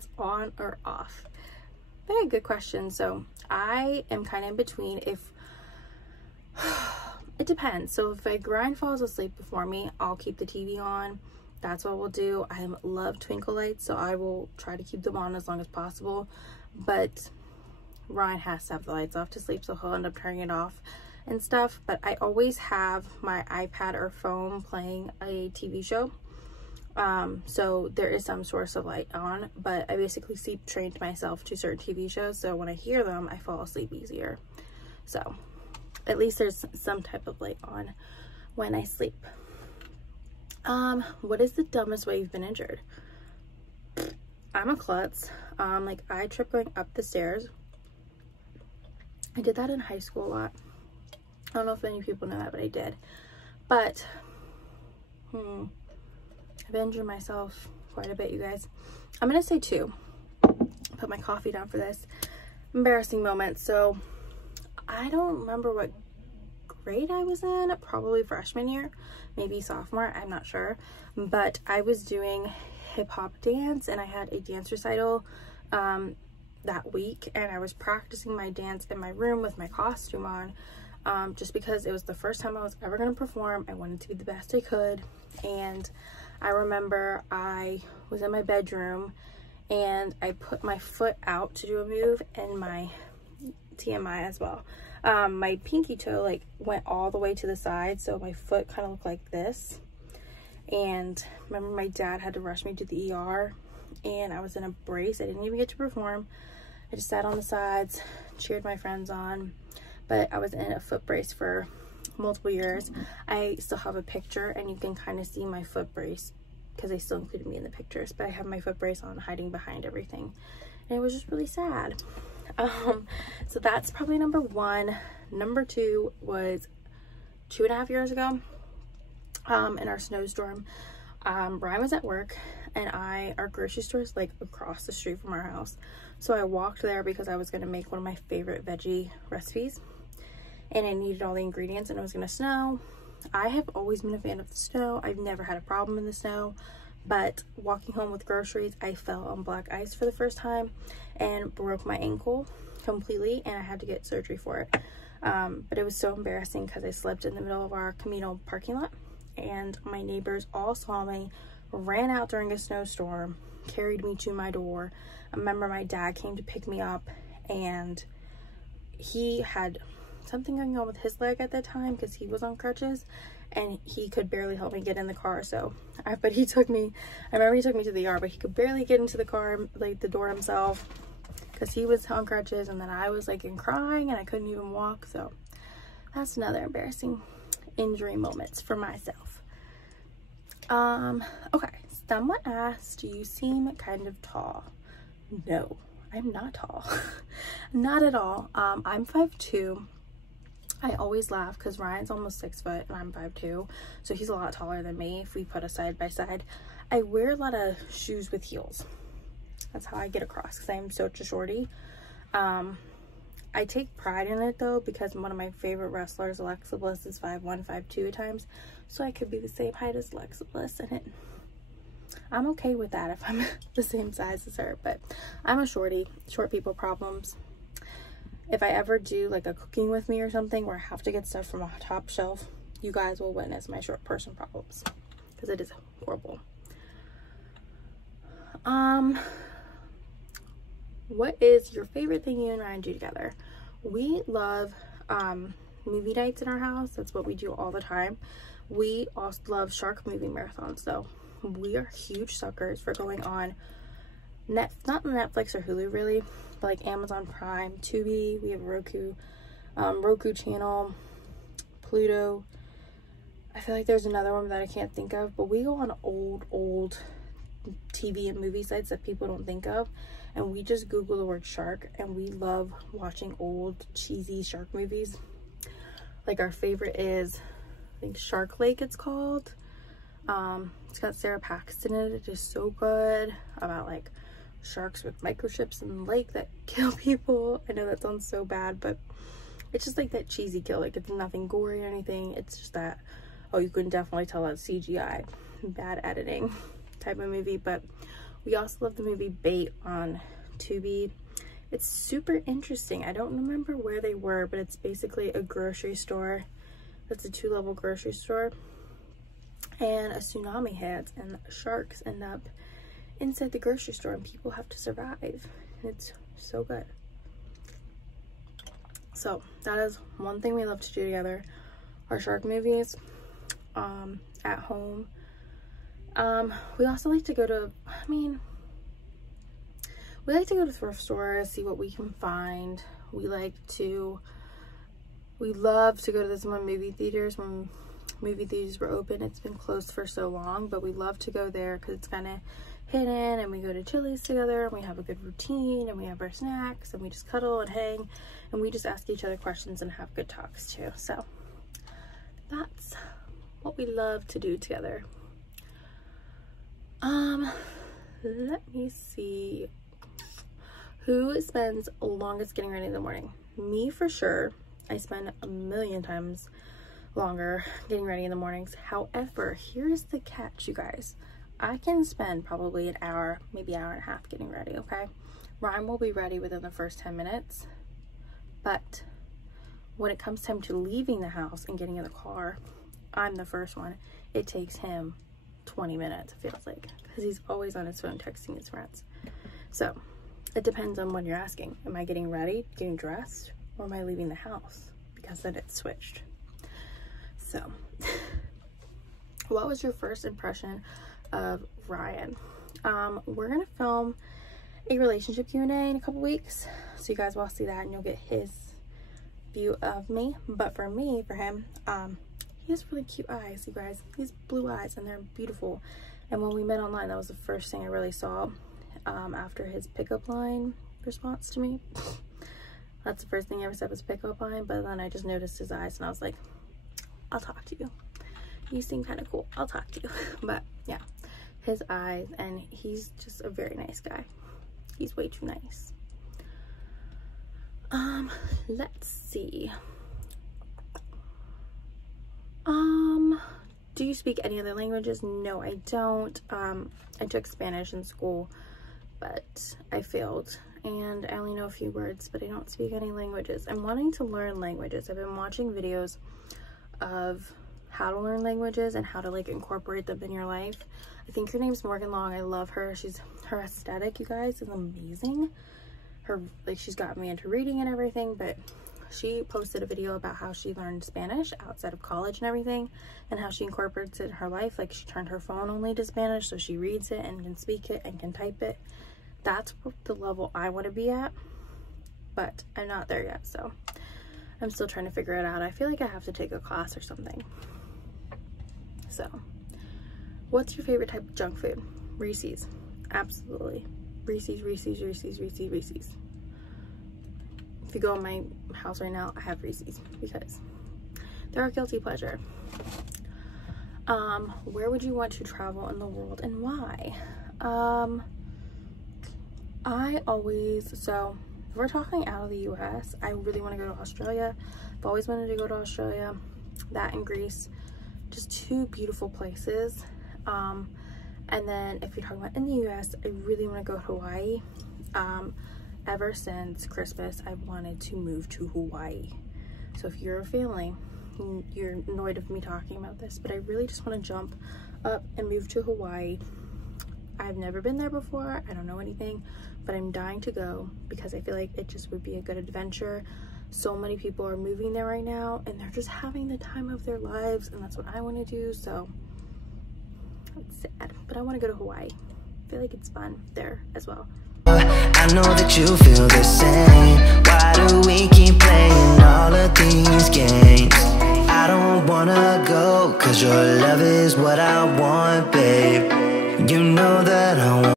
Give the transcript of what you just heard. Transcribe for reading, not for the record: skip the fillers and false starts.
lights on or off? Very good question. So I am kind of in between. If it depends. So if a grind falls asleep before me, I'll keep the TV on. That's what we'll do. I love twinkle lights, so I will try to keep them on as long as possible. But Ryan has to have the lights off to sleep, so he'll end up turning it off and stuff. But I always have my iPad or phone playing a TV show. So there is some source of light on, but I basically sleep trained myself to certain TV shows, so when I hear them, I fall asleep easier. So at least there's some type of light on when I sleep. What is the dumbest way you've been injured? I'm a klutz. Like, I trip going up the stairs. I did that in high school a lot. I don't know if many people know that, but I did. But I've injured myself quite a bit, you guys. I'm gonna say 2. Put my coffee down for this. Embarrassing moment. So I don't remember what grade I was in, probably freshman year, maybe sophomore, I'm not sure. But I was doing hip-hop dance, and I had a dance recital that week, and I was practicing my dance in my room with my costume on, just because it was the first time I was ever going to perform. I wanted to be the best I could. And I remember I was in my bedroom and I put my foot out to do a move, and my TMI as well, my pinky toe like went all the way to the side, so my foot kind of looked like this. And remember, my dad had to rush me to the ER, and I was in a brace. I didn't even get to perform. I just sat on the sides, cheered my friends on, but I was in a foot brace for multiple years. I still have a picture, and you can kind of see my foot brace because they still included me in the pictures, but I have my foot brace on, hiding behind everything, and it was just really sad. So that's probably number 1. Number 2 was 2.5 years ago, in our snowstorm. Brian was at work, and our grocery store is like across the street from our house, so I walked there because I was going to make one of my favorite veggie recipes, and I needed all the ingredients, and it was going to snow. I have always been a fan of the snow. I've never had a problem in the snow, but walking home with groceries, I fell on black ice for the first time and broke my ankle completely, and I had to get surgery for it. But it was so embarrassing because I slept in the middle of our Camino parking lot, and my neighbors all saw me, ran out during a snowstorm, carried me to my door. I remember my dad came to pick me up, and he had something going on with his leg at that time because he was on crutches, and he could barely help me get in the car. So but he took me, I remember he took me to the ER, but he could barely get into the car, like the door himself, because he was on crutches, and then I was like crying and I couldn't even walk. So that's another embarrassing injury moments for myself. Okay, someone asked, do you seem kind of tall? No, I'm not tall. Not at all. I'm 5'2". I always laugh because Ryan's almost 6 foot and I'm 5'2", so he's a lot taller than me if we put us side by side. I wear a lot of shoes with heels. That's how I get across, because I'm such a shorty. I take pride in it though, because one of my favorite wrestlers, Alexa Bliss, is 5'1", 5'2" at times, so I could be the same height as Alexa Bliss, and I'm okay with that if I'm the same size as her. But I'm a shorty. Short people problems. If I ever do like a cooking with me or something where I have to get stuff from a top shelf, you guys will witness my short person problems, because it is horrible. What is your favorite thing you and Ryan do together? We love movie nights in our house. That's what we do all the time. We also love shark movie marathons, though. We are huge suckers for going on not Netflix or Hulu really, but like Amazon Prime, Tubi. We have Roku channel, Pluto. I feel like there's another one that I can't think of, but we go on old TV and movie sites that people don't think of, and we just Google the word shark, and we love watching old cheesy shark movies. Like our favorite is, I think, Shark Lake it's called. It's got Sarah Paxton in it. It is so good, about like sharks with microchips in the lake that kill people. I know that sounds so bad, but it's just like that cheesy kill. Like, it's nothing gory or anything. It's just that, oh, you can definitely tell that's CGI, bad editing type of movie. But We also love the movie Bait on Tubi. It's super interesting. I don't remember where they were, but it's basically a grocery store. It's a 2-level grocery store. And a tsunami hits and sharks end up inside the grocery store and people have to survive. And it's so good. So that is one thing we love to do together. Our shark movies at home. We also like to go to, we like to go to thrift stores, see what we can find. We love to go to the Zuma movie theaters when movie theaters were open. It's been closed for so long, but we love to go there because it's kind of hidden, and we go to Chili's together and we have a good routine and we have our snacks and we just cuddle and hang and we just ask each other questions and have good talks too. So that's what we love to do together. Let me see. Who spends longest getting ready in the morning? Me for sure. I spend a million times longer getting ready in the mornings. However, here's the catch, you guys. I can spend probably an hour, maybe hour and a half getting ready, okay? Ryan will be ready within the first 10 minutes. But when it comes time to leaving the house and getting in the car, I'm the first one. It takes him 20 minutes, it feels like, because he's always on his phone texting his friends. So it depends on what you're asking. Am I getting ready, getting dressed, or am I leaving the house? Because then it's switched. So what was your first impression of Ryan? We're gonna film a relationship Q&A in a couple weeks, so you guys will see that and you'll get his view of me. But for him, he has really cute eyes, you guys. He has blue eyes and they're beautiful. And when we met online, that was the first thing I really saw after his pickup line response to me. That's the first thing I ever said was pickup line, but then I just noticed his eyes and I was like, I'll talk to you. You seem kind of cool. I'll talk to you. But yeah, his eyes, and he's just a very nice guy. He's way too nice. Let's see. Do you speak any other languages? No, I don't. I took Spanish in school, but I failed. And I only know a few words, but I don't speak any languages. I'm wanting to learn languages. I've been watching videos of how to learn languages and how to like incorporate them in your life. I think her name's Morgan Long. I love her. Her aesthetic, you guys, is amazing. She's got me into reading and everything, but she posted a video about how she learned Spanish outside of college and everything, and how she incorporates it in her life. Like, she turned her phone only to Spanish, so she reads it and can speak it and can type it. That's the level I want to be at, but I'm not there yet, so I'm still trying to figure it out. I feel like I have to take a class or something. So, what's your favorite type of junk food? Reese's. Absolutely. Reese's, Reese's, Reese's, Reese's, Reese's. If you go in my house right now, I have Reese's because they're a guilty pleasure. Where would you want to travel in the world and why? So if we're talking out of the US, I really want to go to Australia. I've always wanted to go to Australia. That and Greece. Just two beautiful places. And then if you're talking about in the US, I really want to go to Hawaii. Ever since Christmas, I've wanted to move to Hawaii. So if you're a family, you're annoyed of me talking about this, but I really just want to jump up and move to Hawaii. I've never been there before. I don't know anything, but I'm dying to go because I feel like it just would be a good adventure. So many people are moving there right now and they're just having the time of their lives, and that's what I want to do. So it's sad, but I want to go to Hawaii. I feel like it's fun there as well. I know that you feel the same.